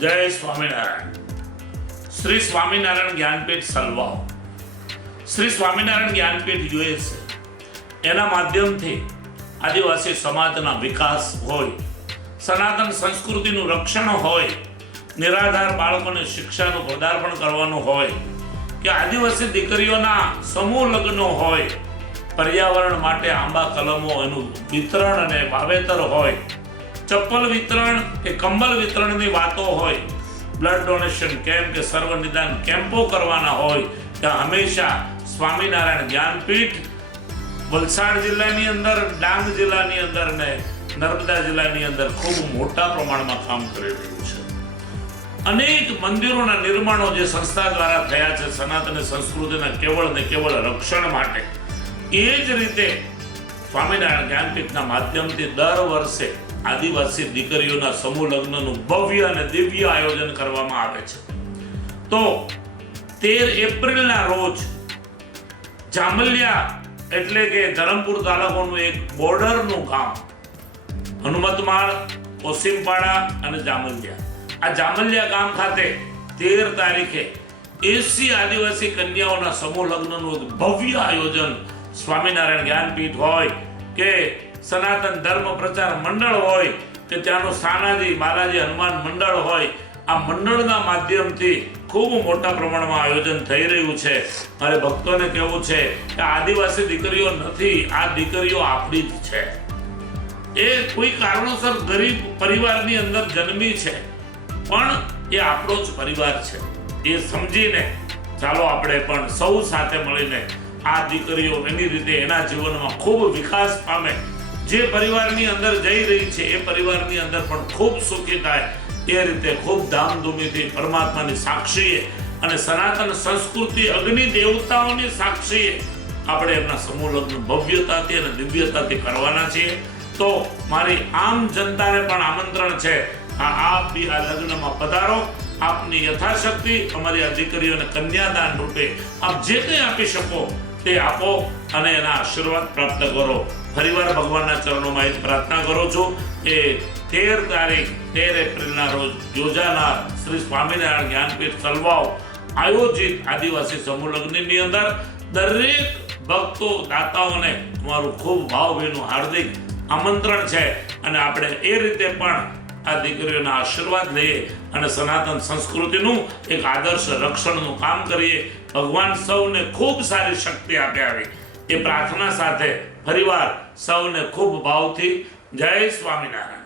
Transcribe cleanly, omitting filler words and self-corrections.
જય સ્વામિનારાયણ. શ્રી સ્વામિનારાયણ જ્ઞાનપીઠ સલવાવ. શ્રી સ્વામિનારાયણ જ્ઞાનપીઠ જોઈએ છે એના માધ્યમથી આદિવાસી સમાજના વિકાસ હોય, સનાતન સંસ્કૃતિનું રક્ષણ હોય, નિરાધાર બાળકોને શિક્ષાનું પદાર્પણ કરવાનું હોય કે આદિવાસી દીકરીઓના સમૂહ લગ્નો હોય, પર્યાવરણ માટે આંબા કલમો એનું વિતરણ અને વાવેતર હોય, ચપ્પલ વિતરણ કે કંબલ વિતરણની વાતો હોય, બ્લડ ડોનેશન કેમ્પ કે સર્વ નિદાન કેમ્પો કરવાના હોય, ત્યાં હંમેશા સ્વામિનારાયણ જ્ઞાનપીઠ વલસાડ જિલ્લાની અંદર, ડાંગ જિલ્લાની અંદર ને નર્મદા જિલ્લાની અંદર ખૂબ મોટા પ્રમાણમાં કામ કરી રહ્યું છે. અનેક મંદિરોના નિર્માણો જે સંસ્થા દ્વારા થયા છે સનાતન સંસ્કૃતિના કેવળ ને કેવળ રક્ષણ માટે, એ જ રીતે સ્વામિનારાયણ જ્ઞાનપીઠના માધ્યમથી દર વર્ષે આદિવાસી દીકરીઓના સમૂહ લગ્નનું ભવ્ય અને દિવ્ય આયોજન કરવામાં આવે છે. તો 13 એપ્રિલના રોજ જામલિયા એટલે કે ધરમપુર તાલુકાનું એક બોર્ડરનું ગામ હનુમતમાળ, ઓસીમપાડા અને જામલિયા, આ જામલિયા ગામ ખાતે 13 તારીખે 80 આદિવાસી કન્યાઓના સમૂહ લગ્નનું એક ભવ્ય આયોજન સ્વામિનારાયણ જ્ઞાનપીઠ હોય કે સનાતન ધર્મ પ્રચાર મંડળ હોય કે ત્યાંનું સાનાજી બાલાજી હનુમાન મંડળ હોય, આ મંડળના માધ્યમથી ખૂબ મોટા પ્રમાણમાં આયોજન થઈ રહ્યું છે. મારે ભક્તોને કહેવું છે કે આદિવાસી દીકરીઓ નથી, આ દીકરીઓ આપણી જ છે. એ કોઈ કારણોસર ગરીબ પરિવારની અંદર જન્મી છે, પણ એ આપણો જ પરિવાર છે. એ સમજીને ચાલો આપણે પણ સૌ સાથે મળીને આ દીકરીઓ એની રીતે એના જીવનમાં ખૂબ વિકાસ પામે, જે પરિવારની અંદર જઈ રહી છે એ પરિવારની અંદર પણ ખૂબ સુખી થાય, એ રીતે ખૂબ ધામધૂમીથી પરમાત્માની સાક્ષીએ અને સનાતન સંસ્કૃતિ અગ્નિ દેવતાઓની સાક્ષીએ આપણે એમના સમૂહ લગ્ન ભવ્યતાથી અને દિવ્યતાથી કરવાના છીએ. તો મારી આમ જનતાને પણ આમંત્રણ છે, આપ બી આ લગ્નમાં પધારો. આપની યથાશક્તિ અમારી આ દીકરીઓને કન્યાદાન રૂપે આપ જે કંઈ આપી શકો તે આપો અને એના આશીર્વાદ પ્રાપ્ત કરો. ફરીવાર ભગવાનના ચરણોમાં એક પ્રાર્થના કરું છું કે 13 તારીખ 13 એપ્રિલના રોજ યોજાનાર શ્રી સ્વામિનારાયણ જ્ઞાનપીઠ સલવાવ આયોજિત આદિવાસી સમૂહ લગ્નની અંદર દરેક ભક્તો દાતાઓને અમારું ખૂબ ભાવભીનું હાર્દિક આમંત્રણ છે અને આપણે એ રીતે પણ આ દીકરીઓના આશીર્વાદ લઈએ અને સનાતન સંસ્કૃતિનું એક આદર્શ રક્ષણનું કામ કરીએ. ભગવાન સૌને ખૂબ સારી શક્તિ આપે આવી એ પ્રાર્થના સાથે ફરીવાર સૌને ખૂબ ભાવથી જય સ્વામિનારાયણ.